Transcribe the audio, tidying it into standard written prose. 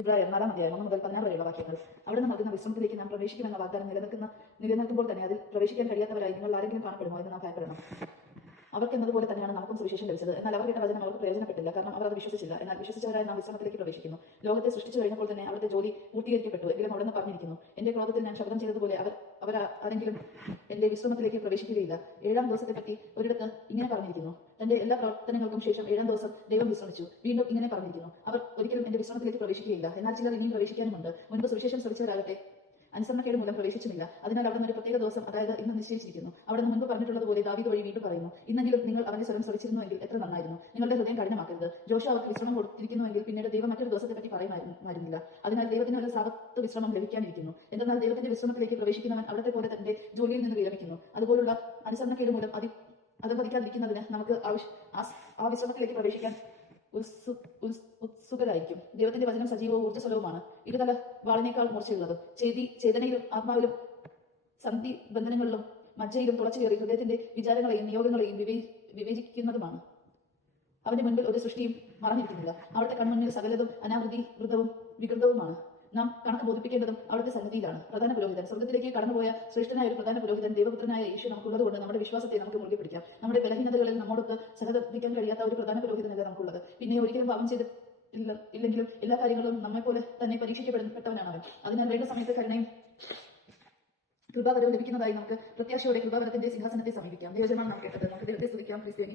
ഇബ്രാഹിം 4-ാം അധ്യായം 1 മുതൽ 16 വരെയുള്ള വാക്യങ്ങൾ. അവിടെ നിന്ന് നൽകുന്ന വിശ്രമത്തിലേക്ക് നാം പ്രവേശിക്കുമെന്ന വാഗ്ദാനം നിലനിൽക്കുമ്പോൾ തന്നെ അതിൽ പ്രവേശിക്കാൻ കഴിയാത്തവരായി നിങ്ങൾ ആരെങ്കിലും കാണപ്പെടുമോ എന്ന് നാം ഭയപ്പെടണം. അവർക്കെന്നതുപോലെ തന്നെയാണ് നമുക്കും സുവിശേഷം ലഭിച്ചത്. എന്നാൽ അവർ കേട്ട വചനം അവർക്ക് പ്രയോജനപ്പെട്ടില്ല, കാരണം അവർ അത് വിശ്വസിച്ചില്ല. എന്നാൽ വിശ്വസിച്ചവരായി നാം വിശ്രമത്തിലേക്ക് പ്രവേശിക്കുന്നു. ലോകത്തെ സൃഷ്ടിച്ചു കഴിഞ്ഞപ്പോൾ തന്നെ അവരുടെ ജോലി പൂർത്തീകരിക്കപ്പെട്ടു. എങ്കിലും അവിടെ നിന്ന് പറഞ്ഞിരിക്കുന്നു, എന്റെ ക്രോധത്തിൽ ഞാൻ ശബ്ദം ചെയ്തതുപോലെ അവർ ആരെങ്കിലും എന്റെ വിശ്രമത്തിലേക്ക് പ്രവേശിക്കുകയില്ല. 7-ാം ദിവസത്തെപ്പറ്റി ഒരിടത്ത് ഇങ്ങനെ പറഞ്ഞിരിക്കുന്നു, തന്റെ എല്ലാ പ്രവർത്തനങ്ങൾക്കും ശേഷം 7-ാം ദിവസം ദൈവം വിശ്രമിച്ചു. വീണ്ടും ഇങ്ങനെ പറഞ്ഞിരിക്കുന്നു, അവർ ഒരിക്കലും എന്റെ വിശ്രമത്തിലേക്ക് പ്രവേശിക്കുകയില്ല. എന്നാൽ ചിലർ ഇനിയും പ്രവേശിക്കാനുമുണ്ട്. മുൻപ് സുവിശേഷം ശ്രമിച്ചവരാകട്ടെ അനുസരണക്കേട് മൂലം പ്രവേശിച്ചുമില്ല. അതിനാൽ അവിടെ നിന്ന് ഒരു പ്രത്യേക ദിവസം, അതായത് ഇന്ന് നിശ്ചയിച്ചിരിക്കുന്നു. അവിടെ നിന്ന് മുൻപ് പറഞ്ഞിട്ടുള്ളതുപോലെ ദാവീദ് വഴി വീണ്ടും പറയുന്നു, ഇന്നെങ്കിലും നിങ്ങൾ അവന്റെ സ്വരം ശ്രമിച്ചിരുന്നുവെങ്കിൽ എത്ര നന്നായിരുന്നു. നിങ്ങളുടെ ഹൃദയം കഠിനമാക്കരുത്. ജോഷുവ അവർക്ക് വിശ്രമം കൊടുത്തിരിക്കുന്നുവെങ്കിൽ പിന്നീട് ദൈവം മറ്റൊരു ദിവസത്തെ പറ്റി പറയുമായിരുന്നില്ല. അതിനാൽ ദൈവത്തിന് ഒരു സാബത്ത് വിശ്രമം ലഭിക്കാനിരിക്കുന്നു. എന്തെന്നാൽ ദൈവത്തിന്റെ വിശ്രമത്തിലേക്ക് പ്രവേശിക്കുന്നവൻ അവിടത്തെ പോലെ തന്റെ ജോലിയിൽ നിന്ന് വിരമിക്കുന്നു. അതുപോലുള്ള അനുസരണക്കേട് മൂലം പതിക്കാതിരിക്കുന്നതിന് നമുക്ക് ആ വിശ്രമത്തിലേക്ക് പ്രവേശിക്കാൻ ഉത്സുകരായിരിക്കും. ദൈവത്തിന്റെ വചനം സജീവവും ഊർജ്ജസ്വലവുമാണ്, ഇരുതല വാളിനേക്കാൾ മൂർച്ചയുള്ളതും. ചേതനയിലും ആത്മാവിലും സന്ധി ബന്ധനങ്ങളിലും മജ്ജയിലും തുളച്ചു കയറി ഹൃദയത്തിന്റെ വിചാരങ്ങളെയും നിയോഗങ്ങളെയും വിവേചിക്കുന്നതുമാണ്. അവന്റെ മുൻപിൽ ഒരു സൃഷ്ടിയും മറഞ്ഞിരിക്കുന്നില്ല. അവിടുത്തെ കൺമുന്നിൽ സകലതും അനാവൃതീകൃതവും വികൃതവുമാണ്. നാം കണക്ക് ബോധിപ്പിക്കേണ്ടതും അവിടുത്തെ സന്നിധിയിലാണ്. പ്രധാന പുരോഹിതൻ, സ്വർഗത്തിലേക്ക് കടന്നുപോയ ശ്രേഷ്ഠനായ ഒരു പ്രധാന പുരോഹിതൻ, ദൈവപുത്രനായ യേശു നമുക്കുള്ളതുകൊണ്ട് നമ്മുടെ വിശ്വാസത്തെ നമുക്ക് മുറുകെ പിടിക്കാം. നമ്മുടെ ബലഹീനതകളിൽ നമ്മോടൊത്ത് സഹകരിക്കാൻ കഴിയാത്ത ഒരു പ്രധാന പുരോഹിതനല്ല നമുക്കുള്ളത്. പിന്നെ ഒരിക്കലും പാപം ചെയ്തില്ലെങ്കിലും എല്ലാ കാര്യങ്ങളും നമ്മെപ്പോലെ തന്നെ പരീക്ഷിക്കപ്പെട്ടവനാണ് അവൻ. അതിനാൽ വേണ്ട സമയത്ത് കരുണയും കൃപാവരവും ലഭിക്കുന്നതായി നമുക്ക് പ്രത്യാശയോടെ കൃപാവരത്തിന്റെ സിംഹാസനത്തെ സമീപിക്കാം. ദൈവജനമാണ് നാം കേട്ടത്. നമുക്ക് ദൈവത്തെ സ്തുതിക്കാം. ക്രിസ്ത്യാനി